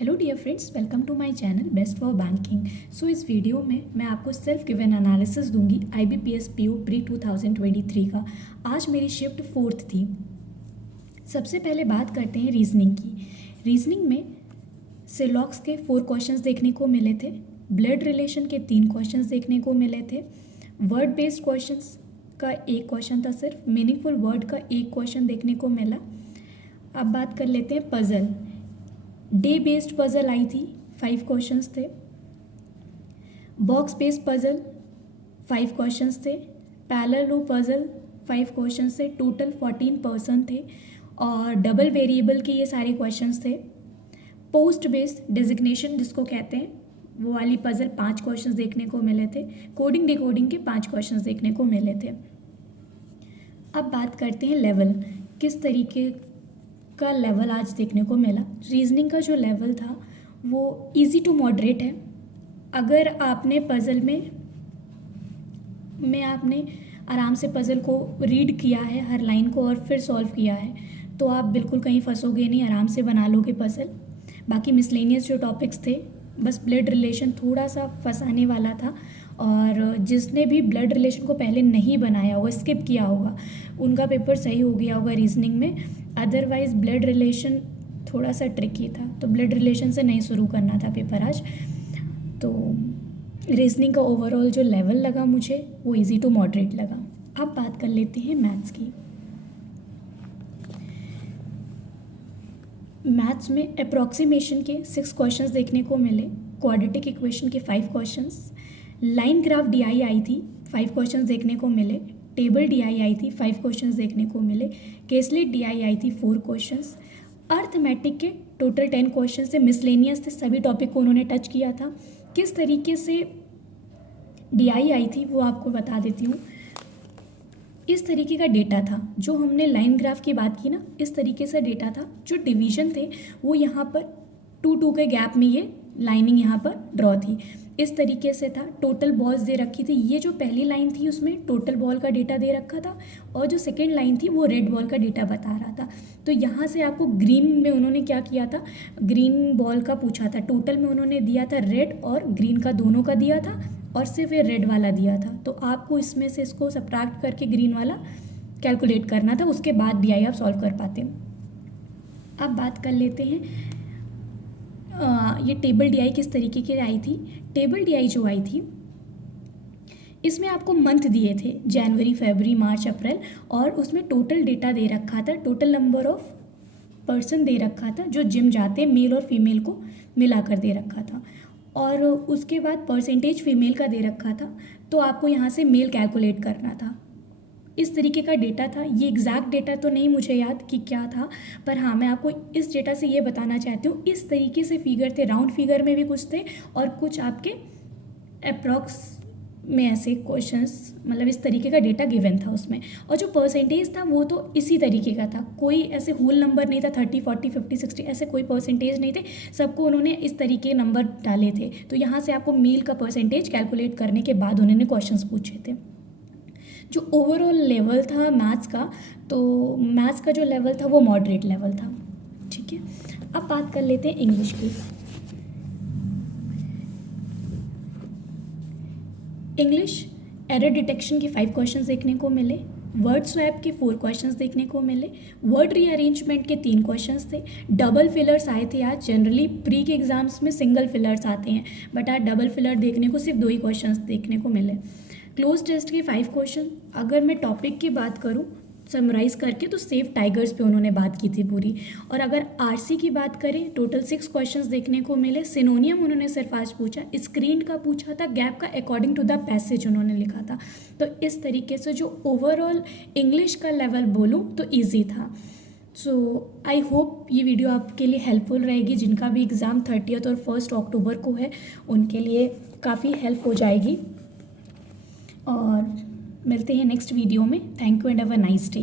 Hello dear friends, welcome to my channel best for banking. So इस video में मैं आपको सेल्फ गिवन एनालिसिस दूंगी IBPS PO प्री 2023 का। आज मेरी शिफ्ट 4th थी। सबसे पहले बात करते हैं रीजनिंग की। रीजनिंग में सिलॉक्स के 4 क्वेश्चंस देखने को मिले थे, ब्लड रिलेशन के 3 क्वेश्चंस देखने को मिले थे, वर्ड बेस्ड क्वेश्चंस का 1 क्वेश्चन था, सिर्फ मीनिंगफुल वर्ड का 1 क्वेश्चन देखने को मिला। अब बात कर लेते हैं पज़ल। डे बेस्ड पज़ल आई थी, 5 क्वेश्चंस थे। बॉक्स बेस्ड पज़ल 5 क्वेश्चंस थे। पैरेलल रो पज़ल 5 क्वेश्चंस थे। टोटल 14 थे और डबल वेरिएबल के ये सारे क्वेश्चंस थे। पोस्ट बेस्ड डिजिग्नेशन जिसको कहते हैं वो वाली पज़ल 5 क्वेश्चंस देखने को मिले थे। कोडिंग डिकोडिंग के 5 क्वेश्चंस देखने को मिले थे। अब बात करते हैं लेवल, किस तरीके का लेवल आज देखने को मिला। रीजनिंग का जो लेवल था वो इजी टू मॉडरेट है। अगर आपने पज़ल में आपने आराम से पज़ल को रीड किया है हर लाइन को और फिर सॉल्व किया है तो आप बिल्कुल कहीं फंसोगे नहीं, आराम से बना लोगे पज़ल। बाकी मिसलेनियस जो टॉपिक्स थे, बस ब्लड रिलेशन थोड़ा सा फंसाने वाला था और जिसने भी ब्लड रिलेशन को पहले नहीं बनाया होगा, स्किप किया होगा, उनका पेपर सही हो गया होगा रीजनिंग में। अदरवाइज़ ब्लड रिलेशन थोड़ा सा ट्रिकी था, तो ब्लड रिलेशन से नहीं शुरू करना था पेपर आज। तो रीजनिंग का ओवरऑल जो लेवल लगा मुझे वो इजी टू मॉडरेट लगा। अब बात कर लेते हैं मैथ्स की। मैथ्स में अप्रॉक्सीमेशन के 6 क्वेश्चंस देखने को मिले, क्वाड्रेटिक इक्वेशन के 5 क्वेश्चंस, लाइन ग्राफ DI आई थी, 5 क्वेश्चंस देखने को मिले, टेबल DI आई थी, 5 क्वेश्चंस देखने को मिले, केसलेट DI आई थी, 4 क्वेश्चंस, अर्थमेटिक के टोटल 10 क्वेश्चंस थे, मिसलेनियस थे, सभी टॉपिक को उन्होंने टच किया था। किस तरीके से DI आई थी वो आपको बता देती हूँ। इस तरीके का डेटा था, जो हमने लाइन ग्राफ की बात की ना, इस तरीके से डेटा था। जो डिवीजन थे वो यहाँ पर 2-2 के गैप में ये लाइनिंग यहाँ पर ड्रॉ थी, इस तरीके से था। टोटल बॉल्स दे रखी थी, ये जो पहली लाइन थी उसमें टोटल बॉल का डेटा दे रखा था और जो सेकेंड लाइन थी वो रेड बॉल का डेटा बता रहा था। तो यहाँ से आपको ग्रीन में उन्होंने क्या किया था, ग्रीन बॉल का पूछा था। टोटल में उन्होंने दिया था रेड और ग्रीन का दोनों का दिया था और सिर्फ ये रेड वाला दिया था। तो आपको इसमें से इसको सब्ट्रैक्ट करके ग्रीन वाला कैलकुलेट करना था, उसके बाद DI आप सॉल्व कर पाते। अब बात कर लेते हैं ये टेबल DI किस तरीके की आई थी। टेबल DI जो आई थी इसमें आपको मंथ दिए थे, जनवरी, फरवरी, मार्च, अप्रैल, और उसमें टोटल डेटा दे रखा था, टोटल नंबर ऑफ पर्सन दे रखा था जो जिम जाते हैं, मेल और फीमेल को मिलाकर दे रखा था, और उसके बाद परसेंटेज फीमेल का दे रखा था। तो आपको यहाँ से मेल कैलकुलेट करना था। इस तरीके का डेटा था। ये एग्जैक्ट डेटा तो नहीं मुझे याद कि क्या था, पर हाँ मैं आपको इस डेटा से ये बताना चाहती हूँ। इस तरीके से फिगर थे, राउंड फिगर में भी कुछ थे और कुछ आपके अप्रॉक्स में ऐसे क्वेश्चंस, मतलब इस तरीके का डेटा गिवन था उसमें। और जो परसेंटेज था वो तो इसी तरीके का था, कोई ऐसे होल नंबर नहीं था, 30, 40, 50, 60 ऐसे कोई परसेंटेज नहीं थे, सबको उन्होंने इस तरीके नंबर डाले थे। तो यहाँ से आपको मेल का परसेंटेज कैलकुलेट करने के बाद उन्होंने क्वेश्चंस पूछे थे। जो ओवरऑल लेवल था मैथ्स का, तो मैथ्स का जो लेवल था वो मॉडरेट लेवल था, ठीक है। अब बात कर लेते हैं इंग्लिश की। इंग्लिश एरर डिटेक्शन के 5 क्वेश्चंस देखने को मिले, वर्ड स्वैप के 4 क्वेश्चंस देखने को मिले, वर्ड रीअरेंजमेंट के 3 क्वेश्चंस थे, डबल फिलर्स आए थे आज। जनरली प्री के एग्जाम्स में सिंगल फिलर्स आते हैं, बट आज डबल फिलर देखने को सिर्फ 2 ही क्वेश्चंस देखने को मिले। क्लोज टेस्ट के 5 क्वेश्चन। अगर मैं टॉपिक की बात करूं समराइज करके तो सेफ टाइगर्स पे उन्होंने बात की थी पूरी। और अगर RC की बात करें, टोटल 6 क्वेश्चंस देखने को मिले। सिनोनियम उन्होंने सिर्फ आज पूछा, स्क्रीन का पूछा था, गैप का अकॉर्डिंग टू द पैसेज उन्होंने लिखा था। तो इस तरीके से जो ओवरऑल इंग्लिश का लेवल बोलूँ तो ईजी था। सो आई होप ये वीडियो आपके लिए हेल्पफुल रहेगी। जिनका भी एग्ज़ाम 30 और 1 अक्टूबर को है उनके लिए काफ़ी हेल्प हो जाएगी। और मिलते हैं नेक्स्ट वीडियो में। Thank you and have a nice day.